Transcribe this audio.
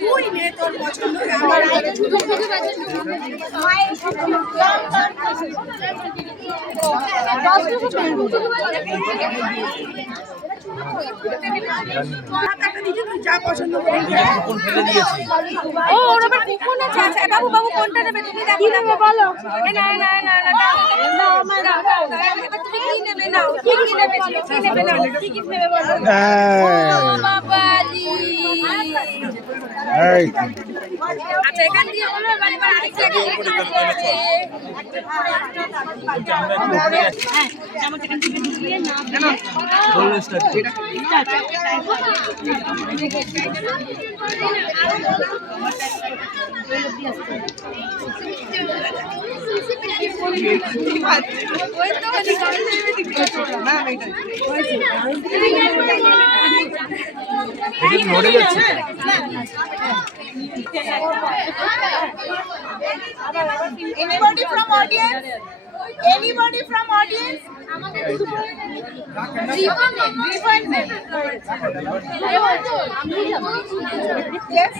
তুই নে তোর পছন্দ যা পছন্দ ও ওর আবার কুপন আছে। আচ্ছা বাবু বাবু কোনটা নেবে তুমি দেখো না বলো। না না না না তুমি কি নেবে না কি নেবে কি নেবে না কি নেবে বলো বাবাজি। আচ্ছা এখান দিয়ে বলো এবার আরেকটা যেমন এখান থেকে ঢুকিয়ে না Anybody from audience? Anybody from audience? Yes.